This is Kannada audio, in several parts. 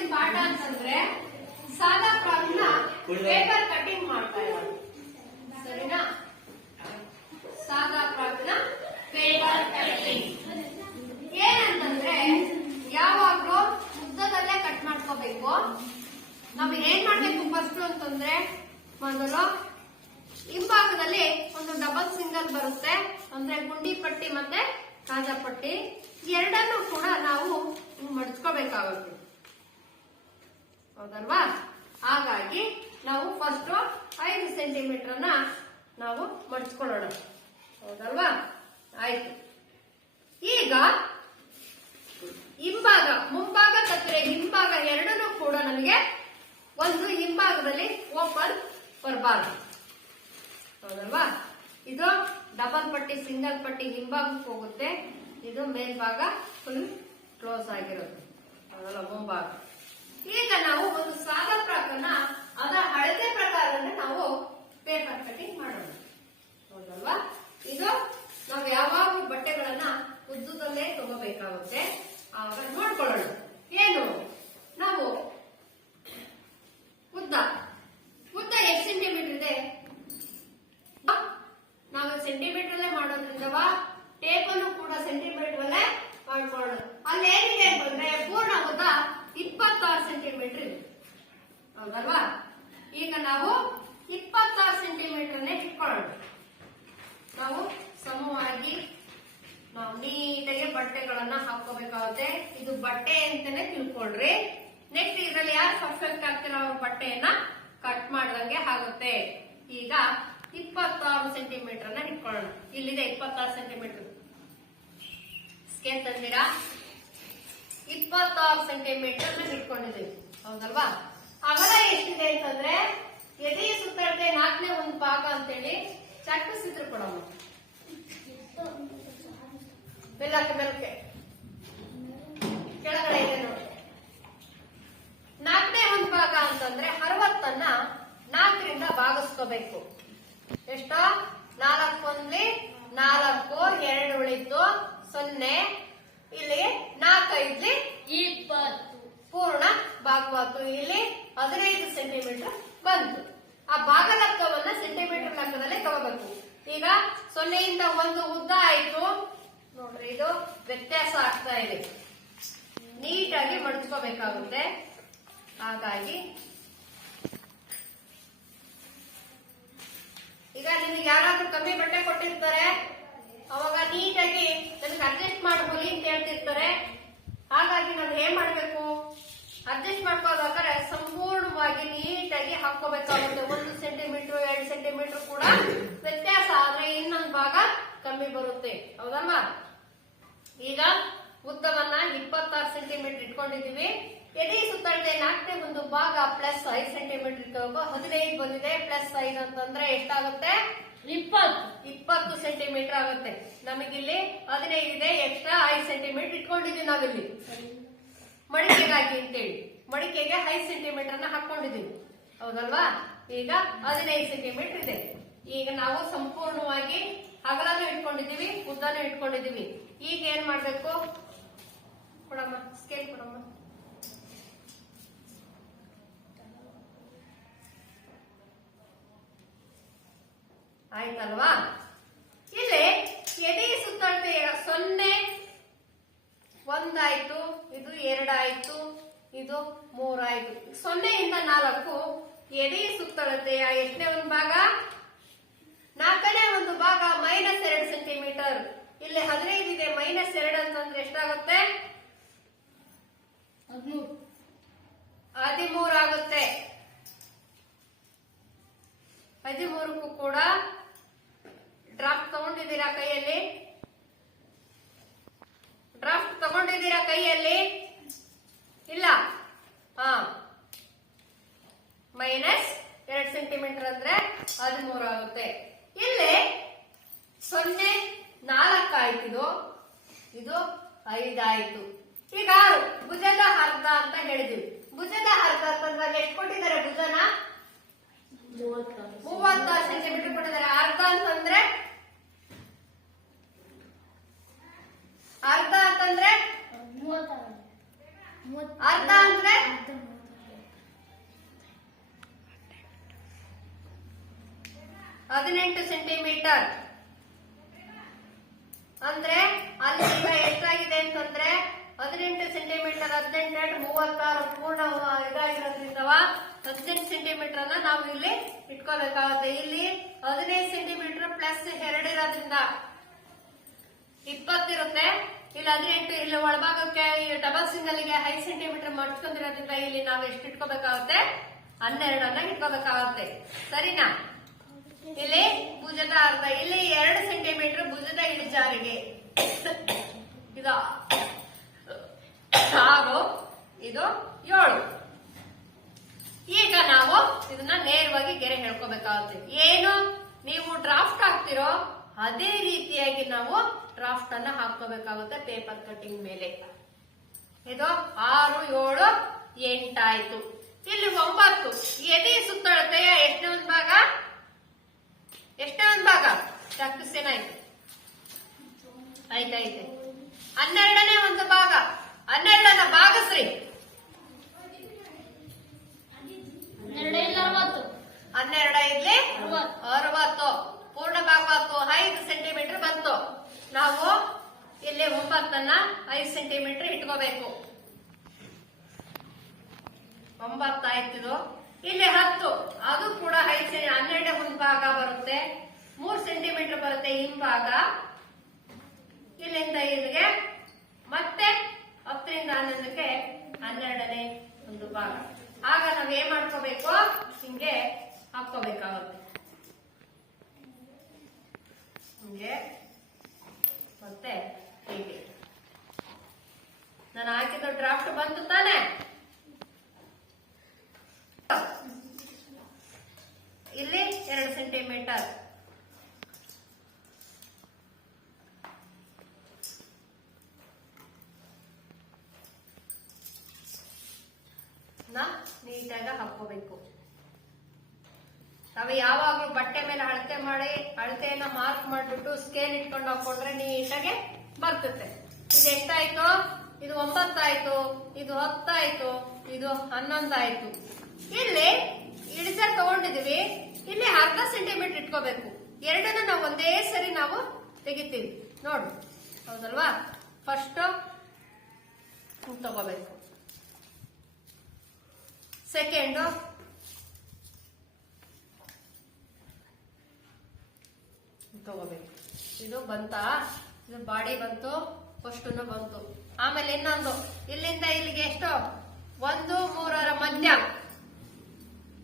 ಇವತ್ತಿನ ಪಾಠ ಅಂತಂದ್ರೆ ಸಾದಾ ಫ್ರಾಕ್ನ ಪೇಪರ್ ಕಟಿಂಗ್ ಮಾಡ್ತಾ ಇರೋದು. ಸರಿನಾ? ಸಾದಾ ಫ್ರಾಕ್ನ ಪೇಪರ್ ಕಟಿಂಗ್. ಏನಂತಂದ್ರೆ ಯಾವಾಗ್ಲೂ ಉದ್ದದಲ್ಲೇ ಕಟ್ ಮಾಡ್ಕೋಬೇಕು. ನಾವು ಏನ್ ಮಾಡ್ಬೇಕು ಫಸ್ಟ್ ಅಂತಂದ್ರೆ ಮೊದಲು ಹಿಂಭಾಗದಲ್ಲಿ ಒಂದು ಡಬಲ್ ಸಿಂಗಲ್ ಬರುತ್ತೆ. ಅಂದ್ರೆ ಗುಂಡಿ ಪಟ್ಟಿ ಮತ್ತೆ ಕಾಜಾ ಪಟ್ಟಿ. ಎರಡನ್ನೂ ಕೂಡ ನಾವು ಮಡ್ಚ್ಕೋಬೇಕಾಗುತ್ತೆ ಹೌದಲ್ವಾ? ಹಾಗಾಗಿ ನಾವು ಫಸ್ಟ್ ಐದು ಸೆಂಟಿಮೀಟರ್ನ ನಾವು ಮಡಿಸ್ಕೊಳ್ಳೋಣ ಹೌದಲ್ವಾ? ಆಯ್ತು. ಈಗ ಹಿಂಭಾಗ, ಮುಂಭಾಗ ಕತ್ತರೆ, ಹಿಂಭಾಗ ಎರಡನ್ನೂ ಕೂಡ ನಮಗೆ ಒಂದು ಹಿಂಭಾಗದಲ್ಲಿ ಓಪನ್ ಬರಬಾರ್ದು. ಹೌದಲ್ವಾ? ಇದು ಡಬಲ್ ಪಟ್ಟಿ ಸಿಂಗಲ್ ಪಟ್ಟಿ ಹಿಂಭಾಗಕ್ಕೆ ಹೋಗುತ್ತೆ. ಇದು ಮೇಲ್ಭಾಗ ಫುಲ್ ಕ್ಲೋಸ್ ಆಗಿರುತ್ತೆ. ಹೌದಲ್ಲ? ಮುಂಭಾಗ. ಈಗ ನಾವು ಒಂದು ಸಾದಾ ಫ್ರಾಕನ್ನ ಅದರ ಅಳತೆ ಪ್ರಕಾರನೇ ನಾವು ಪೇಪರ್ ಕಟಿಂಗ್ ಮಾಡೋಣ. ಹೌದಲ್ವಾ? ಇದು ನಾವು ಯಾವಾಗ ಬಟ್ಟೆಗಳನ್ನ ಉದ್ದುದಲ್ಲೇ ತಗೋಬೇಕಾಗುತ್ತೆ. ಆಗ ನೋಡ್ಕೊಳ್ಳೋಣ. ಏನು? ನಾವು ಉದ್ದ ಉದ್ದ ಎಷ್ಟು ಸೆಂಟಿಮೀಟರ್ ಇದೆ ನಾವು ಸೆಂಟಿಮೀಟರ್ ಅಲ್ಲೇ ಮಾಡೋದ್ರಿಂದವಾ ಟೇಪ್ ಅನ್ನು ಕೂಡ ಸೆಂಟಿಮೀಟರ್ ಅಲ್ಲೇ ಮಾಡ್ಕೊಳ್ಳೋಣ ಅಲ್ಲಿ ಏನಿದೆ ಅಂತಂದ್ರೆ ಪೂರ್ಣ ಉದ್ದ ಇಪ್ಪತ್ತಾರು ಸೆಂಟಿಮೀಟರ್ ಇದೆ ಹೌದಲ್ವಾ ಈಗ ನಾವು ಇಪ್ಪತ್ತಾರು ಸೆಂಟಿಮೀಟರ್ ಇಟ್ಕೊಳ್ಳೋಣ ನಾವು ಸಮವಾಗಿ ನಾವು ನೀಟಾಗಿ ಬಟ್ಟೆಗಳನ್ನ ಹಾಕೋಬೇಕಾಗುತ್ತೆ ಇದು ಬಟ್ಟೆ ಅಂತಾನೆ ತಿಳ್ಕೊಳ್ರಿ ನೆಕ್ಸ್ಟ್ ಇದ್ರಲ್ಲಿ ಯಾರು ಪರ್ಫೆಕ್ಟ್ ಆಗ್ತಿರೋ ಅವ್ರ ಬಟ್ಟೆಯನ್ನ ಕಟ್ ಮಾಡ್ದಂಗೆ ಆಗುತ್ತೆ ಈಗ ಇಪ್ಪತ್ತಾರು ಸೆಂಟಿಮೀಟರ್ನ ಇಟ್ಕೊಳ್ಳೋಣ ಇಲ್ಲಿದೆ ಇಪ್ಪತ್ತಾರು ಸೆಂಟಿಮೀಟರ್ ಸ್ಕೇಲ್ ತಂದಿರಾ? ಇಪ್ಪತ್ತಾರು ಸೆಂಟಿಮೀಟರ್ ಇಟ್ಕೊಂಡಿದ್ದೀವಿ. ಹೌದಲ್ವಾ? ಅಗಲ ಎಷ್ಟಿದೆ ಅಂತಂದ್ರೆ ಎದೆಯ ಸುತ್ತಳತೆ ನಾಲ್ಕನೇ ಒಂದು ಭಾಗ ಅಂತೇಳಿ ಚಟ್ಟಿಸಿದ್ರು ಕೊಡೋಣ. ಬೆಲ್ಲಕ್ಕೆ ಬೆಲ್ಲಕ್ಕೆ ಕೆಳಗಡೆ ಇದೆ ನೋಡಿ. ನಾಲ್ಕನೇ ಒಂದು ಭಾಗ ಅಂತಂದ್ರೆ ಅರವತ್ತನ್ನ ನಾಲ್ಕರಿಂದ ಭಾಗಿಸ್ಕೋಬೇಕು. ಎಷ್ಟೋ? ನಾಲ್ಕು ಒಂದ್ಲಿ ನಾಲ್ಕು, ಎರಡು ಉಳಿತು. ಸೊನ್ನೆ ಇಲ್ಲಿ ನಾಲ್ಕೈದ್ಲಿ ಇಪ್ಪತ್ತು. ಪೂರ್ಣ ಭಾಗವಾತು ಇಲ್ಲಿ ಹದಿನೈದು ಸೆಂಟಿಮೀಟರ್ ಬಂತು. ಆ ಭಾಗ ಲೆಕ್ಕವನ್ನ ಸೆಂಟಿಮೀಟರ್ ಲೆಕ್ಕದಲ್ಲಿ ತಗೋಬೇಕು. ಈಗ ಸೊನ್ನೆಯಿಂದ ಒಂದು ಉದ್ದ ಆಯ್ತು. ನೋಡ್ರಿ ಇದು ವ್ಯತ್ಯಾಸ ಆಗ್ತಾ ಇದೆ. ನೀಟಾಗಿ ಮಡಚ್ಕೋಬೇಕಾಗುತ್ತೆ. ಹಾಗಾಗಿ ಈಗ ನಿಮ್ಗೆ ಯಾರಾದ್ರೂ ಕಮ್ಮಿ ಬಟ್ಟೆ ಕೊಟ್ಟಿರ್ತಾರೆ ಅವಾಗ ನೀಟಾಗಿ ನನಗೆ ಅಡ್ಜಸ್ಟ್ ಮಾಡಿ ಹೋಗಿ ಅಂತ ಹೇಳ್ತಿರ್ತಾರೆ. ಹಾಗಾಗಿ ನಾವು ಏನ್ ಮಾಡ್ಬೇಕು? ಅಡ್ಜಸ್ಟ್ ಮಾಡ್ಕೋಬೇಕಾದ್ರೆ ಸಂಪೂರ್ಣವಾಗಿ ನೀಟಾಗಿ ಹಾಕೋಬೇಕಾಗುತ್ತೆ ಒಂದು ಸೆಂಟಿಮೀಟರ್ ಎರಡು ಸೆಂಟಿಮೀಟರ್ ಕೂಡ ವ್ಯತ್ಯಾಸ, ಆದ್ರೆ ಇನ್ನೊಂದು ಭಾಗ ಕಮ್ಮಿ ಬರುತ್ತೆ. ಹೌದಮ್ಮ ಈಗ ಉದ್ದವನ್ನ ಇಪ್ಪತ್ತಾರು ಸೆಂಟಿಮೀಟರ್ ಇಟ್ಕೊಂಡಿದೀವಿ ಎದೆ ಸುತ್ತಳತೆ ನಾಲ್ಕನೇ ಒಂದು ಭಾಗ ಪ್ಲಸ್ ಐದು ಸೆಂಟಿಮೀಟರ್ ಇಟ್ಕೋಬೇಕು ಹದಿನೈದು ಬಂದಿದೆ ಪ್ಲಸ್ ಐದು ಅಂತಂದ್ರೆ ಎಷ್ಟಾಗುತ್ತೆ? ಇಪ್ಪತ್ತು. ಇಪ್ಪತ್ತು ಸೆಂಟಿಮೀಟರ್ ಆಗುತ್ತೆ. ನಮಗಿಲ್ಲಿ ಹದಿನೈದು ಇದೆ ಎಕ್ಸ್ಟ್ರಾ ಐದು ಸೆಂಟಿಮೀಟರ್ ಇಟ್ಕೊಂಡಿದೀವಿ ನಾವಿಲ್ಲಿ. ಮಡಿಕೆಗಾಗಿ ಅಂತೇಳಿ. ಮಡಿಕೆಗೆ ಐದು ಸೆಂಟಿಮೀಟರ್ನ ಹಾಕೊಂಡಿದೀವಿ ಹೌದಲ್ವಾ? ಈಗ ಹದಿನೈದು ಸೆಂಟಿಮೀಟರ್ ಇದೆ. ಈಗ ನಾವು ಸಂಪೂರ್ಣವಾಗಿ ಅಗಲನೂ ಇಟ್ಕೊಂಡಿದೀವಿ ಉದ್ದನೂ ಇಟ್ಕೊಂಡಿದೀವಿ ಈಗ ಏನ್ ಮಾಡ್ಬೇಕು? ಕೊಡಮ್ಮ ಸ್ಕೇಲ್ ಕೊಡಮ್ಮ. ಆಯ್ತಲ್ವಾ? ಇಲ್ಲಿ ಎದೆ ಸುತ್ತಳತೆ ಸೊನ್ನೆ, ಒಂದಾಯ್ತು, ಇದು ಎರಡಾಯ್ತು, ಇದು ಮೂರಾಯ್ತು. ಸೊನ್ನೆಯಿಂದ ನಾಲ್ಕು ಎದೆ ಸುತ್ತಳತೆಯ ಎಷ್ಟನೇ ಒಂದು ಭಾಗ? ನಾಲ್ಕನೇ ಒಂದು ಭಾಗ ಮೈನಸ್ ಎರಡು ಸೆಂಟಿಮೀಟರ್. ಇಲ್ಲಿ ಹದಿನೈದು ಇದೆ, ಮೈನಸ್ ಎರಡು ಅಂತಂದ್ರೆ ಎಷ್ಟಾಗುತ್ತೆ? ಹದಿಮೂರು. ಹದಿಮೂರು ಆಗುತ್ತೆ ಹದಿಮೂರಕ್ಕೂ ಕೂಡ ಡ್ರಾಫ್ಟ್ ತಗೊಂಡಿದ್ದೀರಾ ಕೈಯಲ್ಲಿ? ಡ್ರಾಫ್ಟ್ ತಗೊಂಡಿದ್ದೀರಾ ಕೈಯಲ್ಲಿ? ಇಲ್ಲ. ಹಾ. ಮೈನಸ್ ಎರಡ್ ಸೆಂಟಿಮೀಟರ್ ಅಂದ್ರೆ ಹದಿಮೂರು ಆಗುತ್ತೆ ಇಲ್ಲಿ ಸೊನ್ನೆ ನಾಲ್ಕು ಆಯ್ತು ಇದು ಇದು ಐದಾಯ್ತು. ಈಗ ಆರು ಭುಜದ ಅರ್ಧ ಅಂತ ಹೇಳಿದ್ವಿ ಭುಜದ ಅರ್ಧ ಅಂತಂದ್ರೆ ಎಷ್ಟು ಕೊಟ್ಟಿದ್ದಾರೆ ಭುಜನ? ಮೂವತ್ತಾರು ಸೆಂಟಿಮೀಟರ್ ಕೊಟ್ಟಿದ್ದಾರೆ. ಅರ್ಧ ಅಂತಂದ್ರೆ ಅರ್ಧ ಅಂತಂದ್ರೆ ಮೂವತ್ತು ಅರ್ಧ ಅಂದ್ರೆ? ಹದಿನೆಂಟು ಸೆಂಟಿಮೀಟರ್. ಅಂದ್ರೆ ಅಲ್ಲಿ ಈಗ ಎಷ್ಟಾಗಿದೆ ಅಂತಂದ್ರೆ ಹದಿನೆಂಟು ಸೆಂಟಿಮೀಟರ್ ಹದಿನೆಂಟು ಮೂವತ್ತಾರು ಪೂರ್ಣ ಇದಾಗಿರೋದ್ರಿಂದವ ಹದಿನೆಂಟು ಸೆಂಟಿಮೀಟರ್ ಅನ್ನ ನಾವು ಇಲ್ಲಿ ಇಟ್ಕೋಬೇಕಾಗುತ್ತೆ ಇಲ್ಲಿ ಹದಿನೈದು ಸೆಂಟಿಮೀಟರ್ ಪ್ಲಸ್ ಎರಡಿರೋದ್ರಿಂದ ಇಪ್ಪತ್ತಿರುತ್ತೆ ಇಲ್ಲಿ ಹದಿನೆಂಟು, ಇಲ್ಲಿ ಒಳಭಾಗಕ್ಕೆ ಡಬಲ್ ಸಿಂಗಲ್ಗೆ ಐದು ಸೆಂಟಿಮೀಟರ್ ಮಡ್ಚ್ಕೊಂಡಿರೋದ್ರಿಂದ ಇಲ್ಲಿ ನಾವು ಎಷ್ಟು ಇಟ್ಕೋಬೇಕಾಗುತ್ತೆ? ಹನ್ನೆರಡನ್ನ ಇಟ್ಕೋಬೇಕಾಗುತ್ತೆ. ಸರಿನಾ? ಇಲ್ಲಿ ಭುಜದ ಅರ್ಧ, ಇಲ್ಲಿ ಎರಡು ಸೆಂಟಿಮೀಟರ್ ಭುಜದ ಇಳಿಜಾರಿಗೆ. ಇದು ಆರು ಇದು ಏಳು. ಈಗ ನಾವು ಇದನ್ನ ನೇರವಾಗಿ ಗೆರೆ ಹೇಳ್ಕೋಬೇಕಾಗುತ್ತೆ. ಏನು? ನೀವು ಡ್ರಾಫ್ಟ್ ಹಾಕ್ತಿರೋ ಅದೇ ರೀತಿಯಾಗಿ ನಾವು ಡ್ರಾಫ್ಟ್ ಅನ್ನ ಹಾಕೋಬೇಕಾಗುತ್ತೆ ಪೇಪರ್ ಕಟ್ಟಿಂಗ್ ಮೇಲೆ. ಇದು ಆರು, ಏಳು, ಎಂಟಾಯ್ತು. ಇಲ್ಲಿ ಒಂಬತ್ತು. ಎದೆ ಸುತ್ತಳತೆಯ ಎಷ್ಟನೇ ಒಂದ್ ಭಾಗ? ಎಷ್ಟೇ ಒಂದ್ ಭಾಗ? ಚಕ್ಕಸೇನಾಯ್ತು ಆಯ್ತಾಯ್ತು. ಹನ್ನೆರಡನೇ ಒಂದು ಭಾಗ. ಹನ್ನೆರಡನ ಭಾಗಶ್ರೀ ಹನ್ನೆರಡೈದು ಅರವತ್ತು ಹನ್ನೆರಡ ಇಲ್ಲಿ ಅರವತ್ತು. ಪೂರ್ಣ ಭಾಗವತ್ತು ಐದು ಸೆಂಟಿಮೀಟರ್ ಬಂತು. ನಾವು ಇಲ್ಲಿ ಒಂಬತ್ತನ್ನ ಐದು ಸೆಂಟಿಮೀಟರ್ ಇಟ್ಕೋಬೇಕು. ಒಂಬತ್ತಾಯ್ತಿದು. ಇಲ್ಲಿ ಹತ್ತು. ಅದು ಕೂಡ ಐದು ಸೆ ಹನ್ನೆರಡನೇ ಒಂದು ಭಾಗ ಬರುತ್ತೆ. ಮೂರ್ ಸೆಂಟಿಮೀಟರ್ ಬರುತ್ತೆ ಹಿಂಭಾಗ ಇಲ್ಲಿಂದ ಇಲ್ಲಿಗೆ ಮತ್ತೆ ಹತ್ತರಿಂದ ಹನ್ನೊಂದಕ್ಕೆ ಹನ್ನೆರಡನೇ ಒಂದು ಭಾಗ. ಆಗ ನಾವ್ ಏನ್ ಮಾಡ್ಕೋಬೇಕು? ಹಿಂಗೆ ಹಾಕೋಬೇಕಾಗುತ್ತೆ ಹಿಂಗೆ ಮತ್ತೆ ಹೀಗೆ. ನಾನು ಹಾಕಿದ ಡ್ರಾಫ್ಟ್ ಬಂತು ತಾನೆ? ಇಲ್ಲಿ ಎರಡು ಸೆಂಟಿಮೀಟರ್ನ ನೀಟಾಗಿ ಹಾಕೋಬೇಕು ನಾವು ಯಾವಾಗ್ಲೂ ಬಟ್ಟೆ ಮೇಲೆ ಅಳತೆ ಮಾಡಿ, ಅಳತೆಯನ್ನ ಮಾರ್ಕ್ ಮಾಡ್ಬಿಟ್ಟು ಸ್ಕೇಲ್ ಇಟ್ಕೊಂಡು ಹಾಕೊಂಡ್ರೆ ನೀಟಾಗೆ ಬರ್ತದೆ. ಇದು ಎಷ್ಟಾಯ್ತು? ಇದು ಒಂಬತ್ತಾಯ್ತು, ಇದು ಹತ್ತಾಯ್ತು, ಇದು ಹನ್ನೊಂದಾಯ್ತು. ಇಲ್ಲಿ ಇಳಿಸ ತಗೊಂಡಿದೀವಿ ಇಲ್ಲಿ ಅರ್ಧ ಸೆಂಟಿಮೀಟರ್ ಇಟ್ಕೋಬೇಕು. ಎರಡನ್ನ ನಾವು ಒಂದೇ ಸರಿ ನಾವು ತೆಗಿತೀವಿ. ನೋಡು. ಹೌದಲ್ವಾ? ಫಸ್ಟ್ ತಗೋಬೇಕು. ಸೆಕೆಂಡು ತಗೋಬೇಕು. ಇದು ಬಂತಾ? ಇದು ಬಾಡಿ ಬಂತು ಫಸ್ಟ್ ಬಂತು. ಆಮೇಲೆ ಇನ್ನೊಂದು. ಇಲ್ಲಿಂದ ಇಲ್ಲಿಗೆ ಎಷ್ಟು? ಒಂದು, ಮೂರರ ಮಧ್ಯ.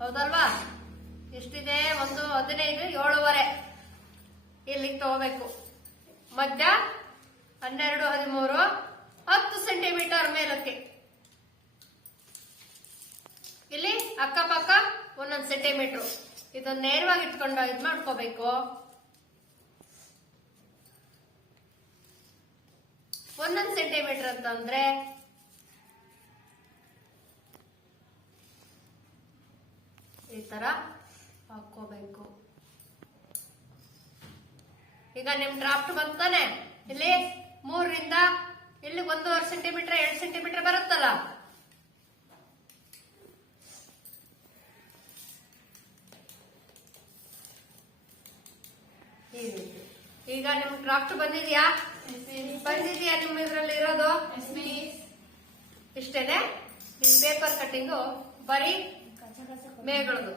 ಹೌದಲ್ವಾ? ಎಷ್ಟಿದೆ? ಒಂದು, ಹದಿನೈದು, ಏಳುವರೆ. ಇಲ್ಲಿಗೆ ತಗೋಬೇಕು. ಮಧ್ಯ, ಹನ್ನೆರಡು, ಹದಿಮೂರು, ಹತ್ತು ಸೆಂಟಿಮೀಟರ್ ಮೇಲಕ್ಕೆ. ಇಲ್ಲಿ ಅಕ್ಕಪಕ್ಕ ಒಂದೊಂದು ಸೆಂಟಿಮೀಟರ್ ಇದನ್ನ ನೇರವಾಗಿ ಇಟ್ಕೊಂಡು ಇದ್ ಮಾಡ್ಕೋಬೇಕು. ಒಂದೊಂದು ಸೆಂಟಿಮೀಟರ್ ಅಂತಂದ್ರೆ ಈ ತರ ಹಾಕೋಬೇಕು ಈಗ ನಿಮ್ ಡ್ರಾಫ್ಟ್ ಬಂತಾನೆ ಇಲ್ಲಿ ಮೂರರಿಂದ, ಇಲ್ಲಿ ಒಂದೂವರೆ ಸೆಂಟಿಮೀಟರ್ ಎರಡು ಸೆಂಟಿಮೀಟರ್ ಬರುತ್ತಲ್ಲ? ಈಗ ನಿಮ್ ಡ್ರಾಫ್ಟ್ ಬಂದಿದ್ಯಾ? ಬಂದಿದ್ಯಾ ನಿಮ್ಮ ಇದ್ರಲ್ಲಿ ಇರೋದು? ಇಷ್ಟೇನೆ? ಈ ಪೇಪರ್ ಕಟ್ಟಿಂಗು ಬರೀ ಮೇಗಳದು.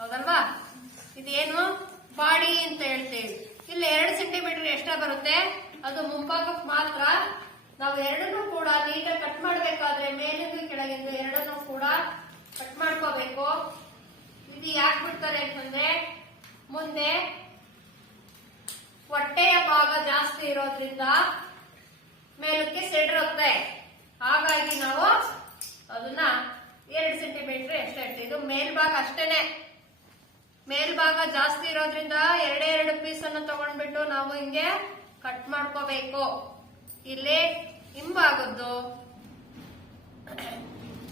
ಹೌದಲ್ವಾ? ಇದೇನು? ಬಾಡಿ ಅಂತ ಹೇಳ್ತೀವಿ. ಇಲ್ಲಿ, ಎರಡು ಸೆಂಟಿಮೀಟರ್ ಎಷ್ಟ ಬರುತ್ತೆ? ಅದು ಮುಂಭಾಗಕ್ಕೆ ಮಾತ್ರ. ನಾವು ಎರಡನ್ನೂ ಕೂಡ ನೀಟಾಗಿ ಕಟ್ ಮಾಡಬೇಕಾದ್ರೆ ಮೇಲಿಂದ ಕೆಳಗಿಂದ ಎರಡನ್ನೂ ಕೂಡ ಕಟ್ ಮಾಡ್ಕೋಬೇಕು. ಇದು ಯಾಕೆ ಬಿಡ್ತಾರೆ ಅಂತಂದ್ರೆ, ಮುಂದೆ ಹೊಟ್ಟೆಯ ಭಾಗ ಜಾಸ್ತಿ ಇರೋದ್ರಿಂದ ಮೇಲಕ್ಕೆ ಸೆಡ್ರುತ್ತೆ ಹಾಗಾಗಿ ನಾವು ಅದನ್ನ ಎರಡು ಸೆಂಟಿಮೀಟರ್ ಎಷ್ಟು ಇದು ಮೇಲ್ಭಾಗ ಅಷ್ಟೇನೆ. ಮೇಲ್ಭಾಗ ಜಾಸ್ತಿ ಇರೋದ್ರಿಂದ ಎರಡೇ ಎರಡು ಪೀಸ್ ಅನ್ನು ತಗೊಂಡ್ಬಿಟ್ಟು ನಾವು ಹಿಂಗೆ ಕಟ್ ಮಾಡ್ಕೋಬೇಕು. ಇಲ್ಲಿ ಹಿಂಭಾಗದ್ದು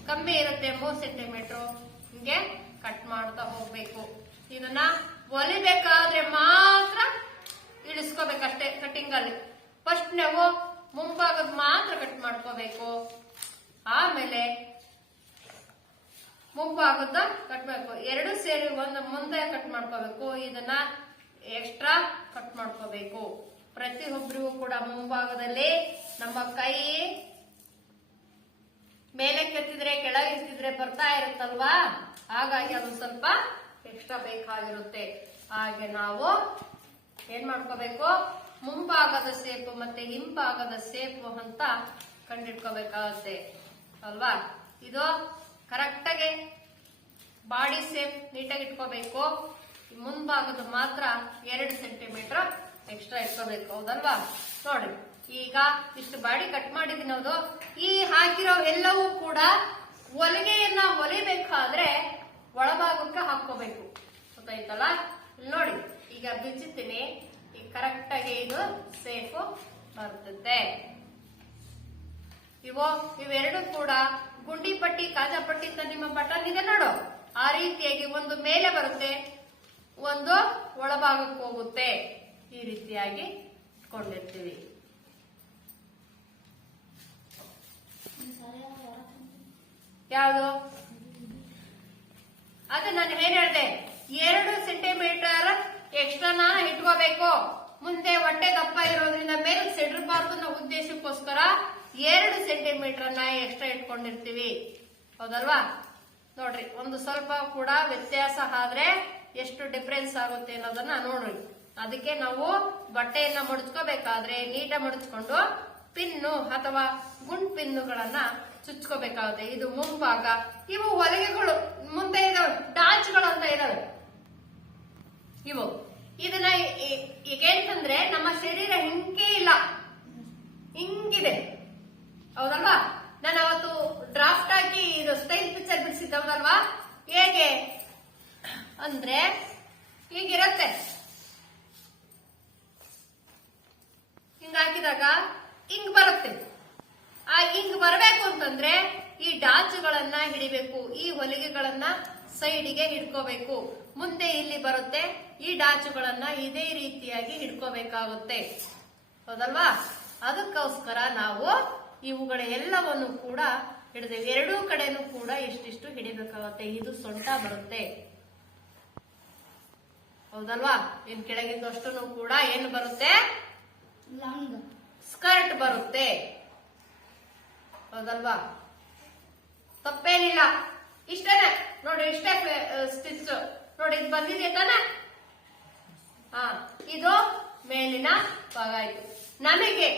ಕಮ್ಮಿ ಇರುತ್ತೆ, ಮೂರ್ ಸೆಂಟಿಮೀಟರ್ ಹಿಂಗೆ ಕಟ್ ಮಾಡ್ತಾ ಹೋಗ್ಬೇಕು. ಇದನ್ನ ಹೊಲಿಬೇಕಾದ್ರೆ ಮಾತ್ರ ಇಳಿಸ್ಕೋಬೇಕಷ್ಟೇ ಕಟಿಂಗ್ ಅಲ್ಲಿ. ಫಸ್ಟ್ ನಾವು ಮುಂಭಾಗದ ಮಾತ್ರ ಕಟ್ ಮಾಡ್ಕೋಬೇಕು. ಆಮೇಲೆ ಮುಂಭಾಗದ ಕಟ್ ಮಾಡಬೇಕು ಎರಡು ಸೇರಿ ಒಂದು ಮುಂದೆ ಕಟ್ ಮಾಡ್ಕೋಬೇಕು. ಇದನ್ನ ಎಕ್ಸ್ಟ್ರಾ ಕಟ್ ಮಾಡ್ಕೋಬೇಕು. ಪ್ರತಿಯೊಬ್ಬರಿಗೂ ಕೂಡ ಮುಂಭಾಗದಲ್ಲಿ ನಮ್ಮ ಕೈ ಮೇಲೆ ಕೆತ್ತಿದ್ರೆ ಕೆಳಗೆ ಎತ್ತಿದ್ರೆ ಬರ್ತಾ ಇರುತ್ತಲ್ವಾ? ಹಾಗಾಗಿ ಅದು ಸ್ವಲ್ಪ ಎಕ್ಸ್ಟ್ರಾ ಬೇಕಾಗಿರುತ್ತೆ. ಹಾಗೆ ನಾವು ಏನ್ ಮಾಡ್ಕೋಬೇಕು? ಮುಂಭಾಗದ ಸೇಪು ಮತ್ತೆ ಹಿಂಭಾಗದ ಸೇಪು ಅಂತ ಕಂಡಿಡ್ಕೋಬೇಕಾಗುತ್ತೆ ಅಲ್ವಾ? ಇದು ಕರೆಕ್ಟಾಗಿ ಬಾಡಿ ಸೇಪ್ ನೀಟಾಗಿ ಇಟ್ಕೋಬೇಕು. ಮುಂಭಾಗದ ಮಾತ್ರ ಎರಡು ಸೆಂಟಿಮೀಟರ್ ಎಕ್ಸ್ಟ್ರಾ ಇಟ್ಕೋಬೇಕು. ಹೌದಲ್ವಾ? ನೋಡಿ, ಈಗ ಇಷ್ಟು ಬಾಡಿ ಕಟ್ ಮಾಡಿದೀನಿ ಅದು ಈ ಹಾಕಿರೋ ಎಲ್ಲವೂ ಕೂಡ ಹೊಲಿಗೆಯನ್ನ ಹೊಲಿಬೇಕಾದ್ರೆ ಒಳಭಾಗಕ್ಕೆ ಹಾಕೋಬೇಕು ಗೊತ್ತಾಯ್ತಲ್ಲ? ನೋಡಿ. ಈಗ ಬಿಚ್ಚುತ್ತೀನಿ. ಈಗ ಕರೆಕ್ಟ್ ಆಗಿ ಇದು ಸೇಫು ಬರ್ತದೆ ಇವೋ, ಇವೆರಡು ಕೂಡ ಗುಂಡಿ ಪಟ್ಟಿ, ಕಾಜಾ ಪಟ್ಟಿ ಅಂತ ನಿಮ್ಮ ಬಟನ್ ಇದೆ ನೋಡು. ಆ ರೀತಿಯಾಗಿ ಒಂದು ಮೇಲೆ ಬರುತ್ತೆ, ಒಂದು ಒಳಭಾಗಕ್ಕೆ ಹೋಗುತ್ತೆ. ಈ ರೀತಿಯಾಗಿ ಇಟ್ಕೊಂಡಿರ್ತೀವಿ. ಯಾವುದು? ಅದು ನಾನು ಏನ್ ಹೇಳಿದೆ? ಎರಡು ಸೆಂಟಿಮೀಟರ್ ಎಕ್ಸ್ಟ್ರಾನ ಇಟ್ಕೋಬೇಕು? ಮುಂದೆ ಹೊಟ್ಟೆ ದಪ್ಪ ಇರೋದ್ರಿಂದ ಮೇಲೆ ಸಿಡಿರಬಾರ್ದು ಅನ್ನೋ ಉದ್ದೇಶಕ್ಕೋಸ್ಕರ ಎರಡು ಸೆಂಟಿಮೀಟರ್ನ ಎಕ್ಸ್ಟ್ರಾ ಇಟ್ಕೊಂಡಿರ್ತೀವಿ. ಹೌದಲ್ವಾ? ನೋಡ್ರಿ, ಒಂದು ಸ್ವಲ್ಪ ಕೂಡ ವ್ಯತ್ಯಾಸ ಆದ್ರೆ ಎಷ್ಟು ಡಿಫ್ರೆನ್ಸ್ ಆಗುತ್ತೆ ಅನ್ನೋದನ್ನ ನೋಡ್ರಿ. ಅದಕ್ಕೆ ನಾವು ಬಟ್ಟೆಯನ್ನ ಮಡಚ್ಕೋಬೇಕಾದ್ರೆ ನೀಟ ಮಡಚ್ಕೊಂಡು ಪಿನ್ನು ಅಥವಾ ಗುಂಡ್ ಪಿನ್ನುಗಳನ್ನ ಚುಚ್ಕೋಬೇಕಾಗುತ್ತೆ. ಇದು ಮುಂಭಾಗ. ಇವು ಹೊಲಿಗೆಗಳು. ಮುಂದೆ ಇದಾವೆ. ಡಾಚ್ಗಳು ಅಂತ ಇದಾವೆ. ಇವು. ಇದನ್ನ ಈಗೇಂತಂದ್ರೆ ನಮ್ಮ ಶರೀರ ಹಿಂಗೆ ಇಲ್ಲ. ಹಿಂಗಿದೆ. ಹೌದಲ್ವಾ? ನಾನು ಅವತ್ತು ಡ್ರಾಫ್ಟ್ ಹಾಕಿ ಇದು ಸ್ಟೈಲ್ ಪಿಕ್ಚರ್ ಬಿಡಿಸಿದ್ದೆ ಹೌದಲ್ವಾ ಹೇಗೆ? ಅಂದ್ರೆ ಹೀಗಿರತ್ತೆ. ಹಿಂಗಾಕಿದಾಗ ಹಿಂಗ್ ಬರುತ್ತೆ. ಆ ಹಿಂಗ್ ಬರಬೇಕು ಅಂತಂದ್ರೆ ಈ ಡಾಚುಗಳನ್ನ ಹಿಡಿಬೇಕು, ಈ ಹೊಲಿಗೆಗಳನ್ನ ಸೈಡಿಗೆ ಹಿಡ್ಕೋಬೇಕು. ಮುಂದೆ ಇಲ್ಲಿ ಬರುತ್ತೆ ಈ ಡಾಚುಗಳನ್ನ ಇದೇ ರೀತಿಯಾಗಿ ಹಿಡ್ಕೋಬೇಕಾಗುತ್ತೆ. ಹೌದಲ್ವಾ? ಅದಕ್ಕೋಸ್ಕರ ನಾವು ಇವುಗಳ ಎಲ್ಲವನ್ನು ಕೂಡ ಹಿಡಿದೇವೆ. ಎರಡೂ ಕಡೆನೂ ಕೂಡ ಇಷ್ಟಿಷ್ಟು ಹಿಡಿಬೇಕಾಗುತ್ತೆ. ಇದು ಸೊಂಟ ಬರುತ್ತೆ. ಹೌದಲ್ವಾ? ಇನ್ ಕೆಳಗಿದ್ದಷ್ಟು ಕೂಡ ಏನು ಬರುತ್ತೆ? ಲಂಗ್. ಸ್ಕರ್ಟ್ ಬರುತ್ತೆ. ಹೌದಲ್ವಾ? ತಪ್ಪೇನಿಲ್ಲ. ಇಷ್ಟೇನೆ. ನೋಡಿ, ಇಷ್ಟೇ ಸ್ಟಿಚ್ ನೋಡಿ, ಇದು ಬಂದಿದೆ ತಾನೆ ಹಾ, ಇದು ಮೇಲಿನ ಭಾಗ ಇದು. ನಮಗೆ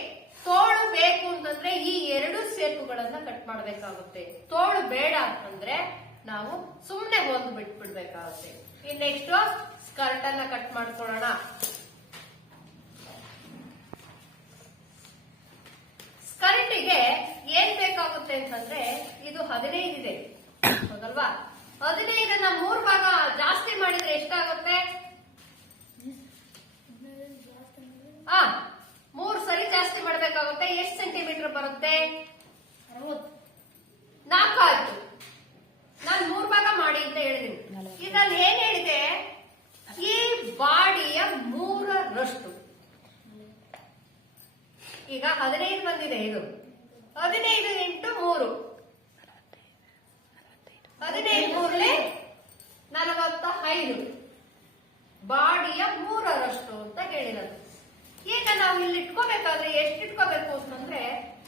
ತೋಳು ಬೇಕು ಅಂತಂದ್ರೆ ಈ ಎರಡು ಸೇಪುಗಳನ್ನ ಕಟ್ ಮಾಡಬೇಕಾಗುತ್ತೆ. ತೋಳು ಬೇಡ ಅಂತಂದ್ರೆ ನಾವು ಸುಮ್ಮನೆ ಒಂದು ಬಿಟ್ಬಿಡ್ಬೇಕಾಗುತ್ತೆ. ಇನ್ ನೆಕ್ಸ್ಟ್ ಸ್ಕರ್ಟ್ ಅನ್ನ ಕಟ್ ಮಾಡ್ಕೊಳ್ಳೋಣ. ಸ್ಕರ್ಟಿಗೆ ಏನ್ ಬೇಕಾಗುತ್ತೆ ಅಂತಂದ್ರೆ ಇದು ಹದಿನೈದು ಇದೆ ಹೌದಲ್ವಾ? ಹದಿನೈದನ್ನ ಮೂರ್ ಭಾಗ ಜಾಸ್ತಿ ಮಾಡಿದ್ರೆ ಎಷ್ಟಾಗುತ್ತೆ? ಆ ಮೂರ್ ಸರಿ ಜಾಸ್ತಿ ಮಾಡ್ಬೇಕಾಗುತ್ತೆ. ಎಷ್ಟು ಸೆಂಟಿಮೀಟರ್ ಬರುತ್ತೆ? ನಾಲ್ಕು ಆಯ್ತು. ನಾನು ಮೂರ್ ಭಾಗ ಮಾಡಿ ಅಂತ ಹೇಳಿದೀನಿ. ಇದ್ರಲ್ಲಿ ಏನ್ ಹೇಳಿದೆ? ಈ ಬಾಡಿಯ ಮೂರರಷ್ಟು. ಈಗ ಹದಿನೈದು ಬಂದಿದೆ ಇದು. ಹದಿನೈದು ಇಂಟು ಮೂರು. ಹದಿನೈದು ಮೂರನೇ ನಲವತ್ತ ಐದು ಬಾಡಿಯ ಮೂರರಷ್ಟು ಅಂತ ಹೇಳಿರೋದು ಈಗ ನಾವು ಇಲ್ಲಿ ಇಟ್ಕೋಬೇಕಾದ್ರೆ ಎಷ್ಟು ಇಟ್ಕೋಬೇಕು ಅಂತಂದ್ರೆ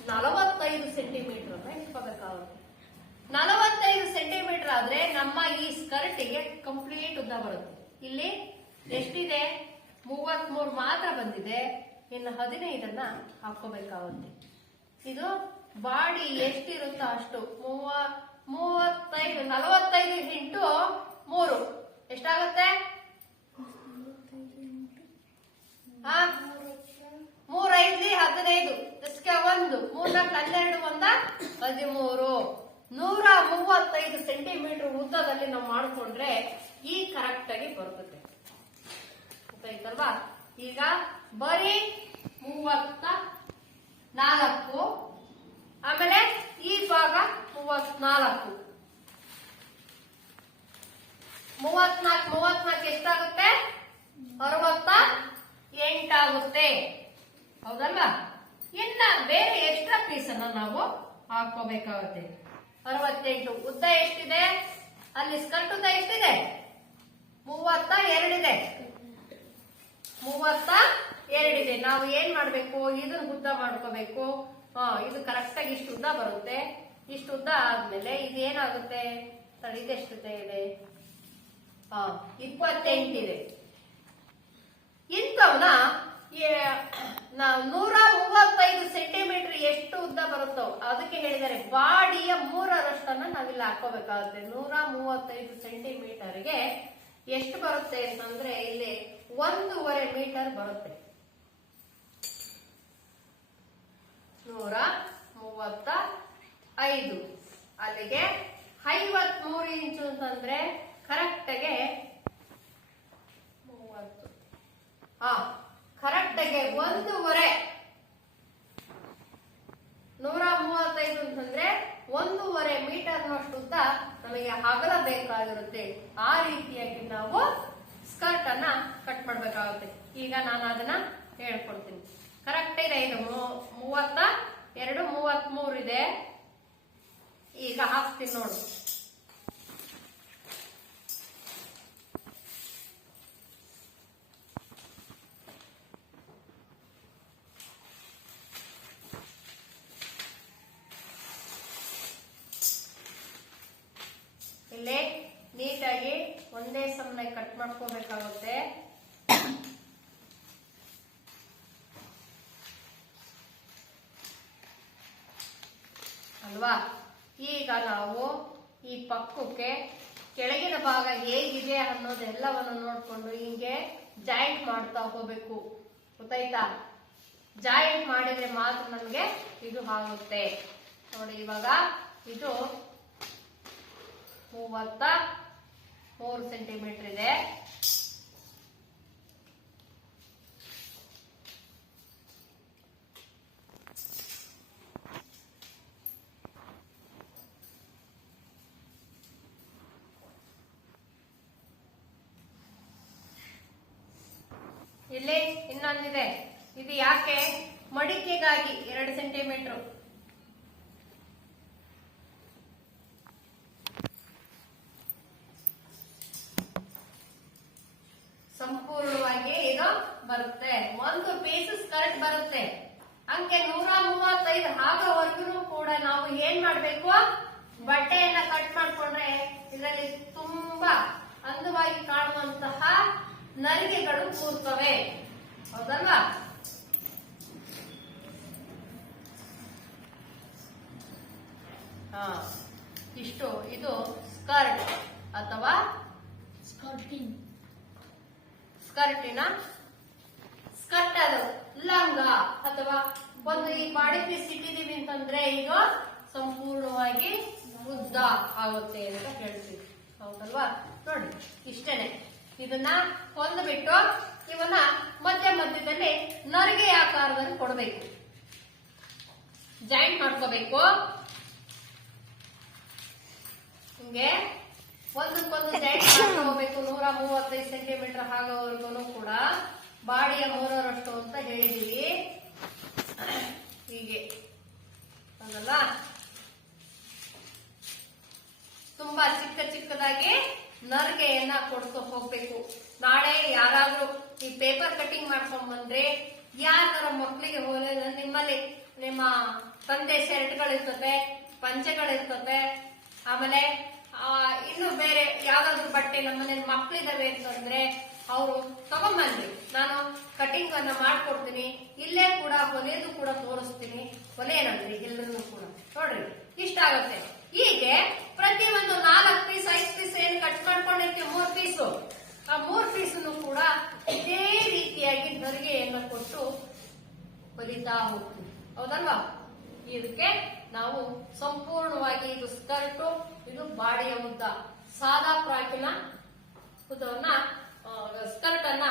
ನಲವತ್ತೈದು ಸೆಂಟಿಮೀಟರ್ ಅಂತ ಇಟ್ಕೋಬೇಕಾಗುತ್ತೆ. ನಲವತ್ತೈದು ಸೆಂಟಿಮೀಟರ್ ಆದ್ರೆ ನಮ್ಮ ಈ ಸ್ಕರ್ಟಿಗೆ ಕಂಪ್ಲೀಟ್ ಉದ್ದ ಬರುತ್ತೆ. ಇಲ್ಲಿ ಎಷ್ಟಿದೆ? ಮೂವತ್ಮೂರು ಮಾತ್ರ ಬಂದಿದೆ. ಇನ್ನು ಹದಿನೈದನ್ನ ಹಾಕೋಬೇಕಾಗುತ್ತೆ ಇದು ಬಾಡಿ ಎಷ್ಟಿರುತ್ತೋ ಅಷ್ಟು. ಮೂವ ನಲವತ್ತೈದು ಇಂಟು ಮೂರು. ಎಷ್ಟಾಗುತ್ತೆ? ಮೂರೈದು ಹದಿನೈದು. ಒಂದು. ಮೂರ್ನಾಲ್ಕು ಹನ್ನೆರಡು ಒಂದ ಹದಿಮೂರು. ನೂರ ಮೂವತ್ತೈದು ಸೆಂಟಿಮೀಟರ್ ಉದ್ದದಲ್ಲಿ ನಾವು ಮಾಡಿಕೊಂಡ್ರೆ ಈ ಕರೆಕ್ಟ್ ಆಗಿ ಬರ್ತದೆ. ಗೊತ್ತಾಯ್ತಲ್ವಾ? ಈಗ ಬರೀ ಮೂವತ್ತ ನಾಲ್ಕು. ಆಮೇಲೆ ಈ ಭಾಗ ಮೂವತ್ನಾಲ್ಕು. ಮೂವತ್ನಾಲ್ಕು ಮೂವತ್ನಾಲ್ಕು ಎಷ್ಟಾಗುತ್ತೆ? ಅರವತ್ತ ಎಂಟಾಗುತ್ತೆ. ಹೌದಲ್ವಾ? ಇನ್ನ ಬೇರೆ ಎಕ್ಸ್ಟ್ರಾ ಪೀಸ್ ಅನ್ನ ನಾವು ಹಾಕೋಬೇಕಾಗುತ್ತೆ ಅರವತ್ತೆಂಟು. ಉದ್ದ ಎಷ್ಟಿದೆ? ಅಲ್ಲಿ ಸ್ಕರ್ಟ್ ಉದ್ದ ಎಷ್ಟಿದೆ? ಮೂವತ್ತ ಎರಡಿದೆ. ಮೂವತ್ತ ಎರಡಿದೆ. ನಾವು ಏನ್ ಮಾಡ್ಬೇಕು? ಇದನ್ನ ಉದ್ದ ಮಾಡ್ಕೋಬೇಕು. ಹಾ ಇದು ಕರೆಕ್ಟ್ ಆಗಿ ಇಷ್ಟು ಉದ್ದ ಬರುತ್ತೆ. ಇಷ್ಟು ಉದ್ದ ಆದ್ಮೇಲೆ ಇದೇನಾಗುತ್ತೆ? ತಡಿ, ಇದೆಷ್ಟಿದೆ ಇದೆ? ಇಪ್ಪತ್ತೆಂಟಿದೆ. ಇಂಥವನ್ನ ನೂರ ಮೂವತ್ತೈದು ಸೆಂಟಿಮೀಟರ್ ಎಷ್ಟು ಉದ್ದ ಬರುತ್ತೋ ಅದಕ್ಕೆ ಹೇಳಿದರೆ ಬಾಡಿಯ ಮೂರರಷ್ಟನ್ನ ನಾವಿಲ್ಲಿ ಹಾಕೋಬೇಕಾಗುತ್ತೆ. ನೂರ ಮೂವತ್ತೈದು ಸೆಂಟಿಮೀಟರ್ಗೆ ಎಷ್ಟು ಬರುತ್ತೆ ಅಂತಂದ್ರೆ ಇಲ್ಲಿ ಒಂದೂವರೆ ಮೀಟರ್ ಬರುತ್ತೆ. ನೂರ ಮೂವತ್ತ ಐದು ಅಲ್ಲಿಗೆ ಐವತ್ಮೂರು ಇಂಚು ಅಂತಂದ್ರೆ ಕರೆಕ್ಟ್ಗೆ ಮೂವತ್ತು. ಹಾ ಕರೆಕ್ಟಾಗೆ ಒಂದೂವರೆ ನೂರ ಮೂವತ್ತೈದು ಅಂತಂದ್ರೆ ಒಂದೂವರೆ ಮೀಟರ್ನಷ್ಟು ಉದ್ದ ನಮಗೆ ಅಗಲ ಬೇಕಾಗಿರುತ್ತೆ. ಆ ರೀತಿಯಾಗಿ ನಾವು ಸ್ಕರ್ಟ್ ಅನ್ನ ಕಟ್ ಮಾಡ್ಬೇಕಾಗುತ್ತೆ. ಈಗ ನಾನು ಅದನ್ನ ಹೇಳ್ಕೊಡ್ತೀನಿ. ಕರೆಕ್ಟ್ ಇದೆ ಇದು. ಮೂವತ್ತ ಎರಡು ಮೂವತ್ತ್ ಮೂರು ಇದೆ. ಈಗ ಹಾಕ್ತೀನಿ ನೋಡು ಇಲ್ಲೇ ನೀಟಾಗಿ ಒಂದೇ ಸಮನೆ ಕಟ್ ಮಾಡ್ಕೋಬೇಕಾಗುತ್ತೆ ಅಲ್ವಾ ಈಗ ನಾವು ಈ ಪಕ್ಕಕ್ಕೆ ಕೆಳಗಿನ ಭಾಗ ಹೇಗಿದೆ ಅನ್ನೋದೆಲ್ಲವನ್ನು ನೋಡ್ಕೊಂಡು ಹಿಂಗೆ ಜಾಯಿಂಟ್ ಮಾಡ್ತಾ ಹೋಗ್ಬೇಕು. ಗೊತ್ತಾಯ್ತಾ? ಜಾಯಿಂಟ್ ಮಾಡಿದ್ರೆ ಮಾತ್ರ ನಮಗೆ ಇದು ಆಗುತ್ತೆ. ನೋಡಿ, ಇವಾಗ ಇದು ಮೂವತ್ತ ಮೂರು ಸೆಂಟಿಮೀಟರ್ ಇದೆ ಇಲ್ಲಿ ಇನ್ನೊಂದಿದೆ ಇದು ಯಾಕೆ? ಮಡಿಕೆಗಾಗಿ ಎರಡು ಸೆಂಟಿಮೀಟರ್ ಸಂಪೂರ್ಣವಾಗಿ ಇದು ಬರುತ್ತೆ. ಒಂದು ಪೀಸ್ ಸ್ಕರ್ಟ್ ಬರುತ್ತೆ. ಅಂಕೆ ನೂರ ಮೂವತ್ತೈದು ಹಾಕೋವರೆಗೂ ಕೂಡ ನಾವು ಏನ್ ಮಾಡ್ಬೇಕು? ಬಟ್ಟೆಯನ್ನ ಕಟ್ ಮಾಡ್ಕೊಂಡ್ರೆ ಇದರಲ್ಲಿ ತುಂಬಾ ಅಂದವಾಗಿ ಕಾಣುವಂತಹ ನರಿಗೆಗಳು ಕೂರ್ತವೆ. ಹೌದಲ್ವಾ? ಹಾ ಇಷ್ಟು. ಇದು ಸ್ಕರ್ಟ್ ಅಥವಾ ಸ್ಕರ್ಟಿಂಗ್ ಸ್ಕರ್ಟಿನ ಸ್ಕರ್ಟ್ ಅದು. ಲಂಗ ಅಥವಾ ಒಂದು ಈ ಬಾಡಿ ಪೀಸ್ ಇಟ್ಟಿದೀವಿ ಅಂತಂದ್ರೆ ಈಗ ಸಂಪೂರ್ಣವಾಗಿ ಮುದ್ದ ಆಗುತ್ತೆ ಅಂತ ಹೇಳ್ತೀವಿ. ಹೌದಲ್ವಾ? ನೋಡಿ ಇಷ್ಟೇನೆ. ಇದನ್ನ ಹೊಂದ್ಬಿಟ್ಟು ಇವನ್ನ ಮಧ್ಯ ಮಧ್ಯದಲ್ಲಿ ನರಿಗೆ ಆಕಾರದಲ್ಲಿ ಕೊಡಬೇಕು. ಜಾಯಿಂಟ್ ಮಾಡ್ಕೋಬೇಕು. ಹಿಂಗೆ ಒಂದಕ್ಕೊಂದು ಜಾಯಿಂಟ್ ಮಾಡ್ಕೋಬೇಕು. ನೂರ ಮೂವತ್ತೈದು ಸೆಂಟಿಮೀಟರ್ ಆಗೋವರೆಗೂ ಕೂಡ ಬಾಡಿಯ ಮೂರರಷ್ಟು ಅಂತ ಹೇಳಿದೀವಿ. ಹೀಗೆ. ಹೌದಲ್ಲ? ತುಂಬಾ ಚಿಕ್ಕ ಚಿಕ್ಕದಾಗಿ ನರ್ಗೆಯನ್ನ ಕೊಡ್ಕೊ ಹೋಗ್ಬೇಕು. ನಾಳೆ ಯಾರಾದ್ರೂ ಈ ಪೇಪರ್ ಕಟಿಂಗ್ ಮಾಡ್ಕೊಂಡ್ ಬಂದ್ರೆ ಯಾರ ಮಕ್ಕಳಿಗೆ ಹೋಲಿದ್ರೆ ನಿಮ್ಮಲ್ಲಿ ನಿಮ್ಮ ತಂದೆ ಶರ್ಟ್ಗಳಿರ್ತವೆ, ಪಂಚೆಗಳಿರ್ತವೆ, ಆಮೇಲೆ ಇನ್ನು ಬೇರೆ ಯಾವ್ದಾದ್ರು ಬಟ್ಟೆ ನಮ್ಮನೇಲಿ ಮಕ್ಳಿದಾವೆ ಅಂತಂದ್ರೆ ಅವರು ತಗೊಂಬಂದ್ರಿ ನಾನು ಕಟಿಂಗ್ ಅನ್ನ ಮಾಡ್ಕೊಡ್ತೀನಿ. ಇಲ್ಲೇ ಕೂಡ ಹೊಲೆಯದು ಕೂಡ ತೋರಿಸ್ತೀನಿ. ಹೊಲೆನಂದ್ರಿ ಎಲ್ಲರೂ ಕೂಡ. ನೋಡ್ರಿ, ಇಷ್ಟ ಆಗುತ್ತೆ. ಹೀಗೆ ಪ್ರತಿ ಒಂದು ನಾಲ್ಕು ಪೀಸ್ ಐದು ಪೀಸ್ ಏನ್ ಕಟ್ ಮಾಡ್ಕೊಂಡಿರ್ತೀವಿ? ಮೂರ್ ಪೀಸು ಆ ಮೂರ್ ಪೀಸನ್ನು ಕೂಡ ಇದೇ ರೀತಿಯಾಗಿ ನರಿಗೆಯನ್ನ ಕೊಟ್ಟು ಹೊಲಿತಾ ಹೋಗ್ತೀವಿ. ಹೌದಲ್ವಾ? ಇದಕ್ಕೆ ನಾವು ಸಂಪೂರ್ಣವಾಗಿ ಇದು ಸ್ಕರ್ಟು, ಇದು ಬಾಡಿಯ ಉದ್ದ ಸಾದಾ ಪ್ರಾಕಿನ ಉದ್ದವನ್ನ ಸ್ಕರ್ಟ್ ಅನ್ನ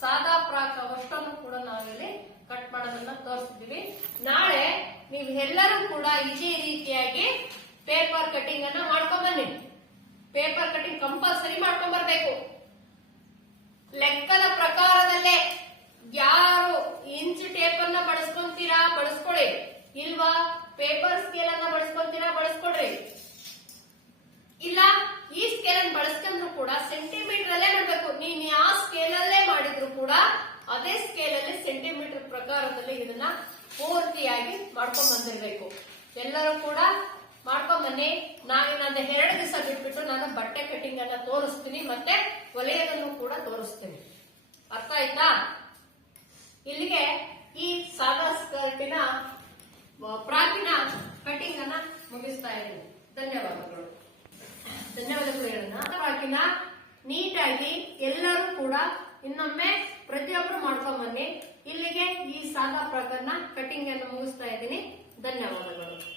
ಸಾದಾ ಫ್ರಾಕ್ ಅವಷ್ಟನ್ನು ಕೂಡ ನಾವಿಲ್ಲಿ ಕಟ್ ಮಾಡೋದನ್ನ ತೋರಿಸ್ತೀವಿ ನಾಳೆ ನೀವು ಎಲ್ಲರೂ ಕೂಡ ಇದೇ ರೀತಿಯಾಗಿ ಪೇಪರ್ ಕಟಿಂಗ್ ಅನ್ನ ಮಾಡ್ಕೊಂಡ್ ಬನ್ನಿ ಪೇಪರ್ ಕಟಿಂಗ್ ಕಂಪಲ್ಸರಿ ಮಾಡ್ಕೊಂಡ್ ಬರ್ಬೇಕು ಲೆಕ್ಕದ ಪ್ರಕಾರದಲ್ಲೇ ಯಾರು ಇಂಚ್ ಟೇಪ್ ಅನ್ನ ಬಳಸ್ಕೊಂತೀರಾ ಬಳಸ್ಕೊಳ್ಳಿ. ಇಲ್ವಾ? ಪೇಪರ್ ಸ್ಕೇಲ್ ಅನ್ನ ಬಳಸ್ಕೊಂತೀರಾ ಬಳಸ್ಕೊಡ್ರಿ ಇಲ್ಲ, ಈ ಸ್ಕೇಲ್ ಕೂಡ ಸೆಂಟಿಮೀಟರ್ ಅಲ್ಲೇ ಮಾಡ್ಬೇಕು. ನೀನ್ ಯಾವ ಸ್ಕೇಲ್ ಅಲ್ಲೇ ಮಾಡಿದ್ರು ಕೂಡ ಅದೇ ಸ್ಕೇಲ್ ಅಲ್ಲಿ ಸೆಂಟಿಮೀಟರ್ ಪ್ರಕಾರದಲ್ಲಿ ಇದನ್ನ ಪೂರ್ತಿಯಾಗಿ ಮಾಡ್ಕೊಂಡ್ ಬಂದಿರ್ಬೇಕು ಎಲ್ಲರೂ ಕೂಡ ಮಾಡ್ಕೊಂಡ್ ಬನ್ನಿ ನನ್ನ ಎರಡು ದಿವಸ ಬಿಟ್ಬಿಟ್ಟು ನಾನು ಬಟ್ಟೆ ಕಟಿಂಗ್ ಅನ್ನ ತೋರಿಸ್ತೀನಿ ಮತ್ತೆ ಒಲೆಯನ್ನು ಕೂಡ ತೋರಿಸ್ತೀನಿ. ಅರ್ಥ ಆಯ್ತಾ? ಇಲ್ಲಿಗೆ ಈ ಸಾದಾ ಸ್ಕರ್ಟಿನ ಪ್ರಾಕಿನ ಕಟಿಂಗ್ ಅನ್ನ ಮುಗಿಸ್ತಾ ಇದ್ದೀನಿ. ಧನ್ಯವಾದಗಳು. ಧನ್ಯವಾದಗಳು ಹೇಳೋಣ ಪ್ರಾಕಿನ ನೀಟಾಗಿ ಎಲ್ಲರೂ ಕೂಡ ಇನ್ನೊಮ್ಮೆ ಪ್ರತಿಯೊಬ್ಬರು ಮಾಡ್ಕೊಂಡ್ ಬನ್ನಿ ಇಲ್ಲಿಗೆ ಈ ಸಾದಾ ಪ್ರಾಕನ್ನ ಕಟಿಂಗ್ ಅನ್ನು ಮುಗಿಸ್ತಾ ಇದ್ದೀನಿ. ಧನ್ಯವಾದಗಳು.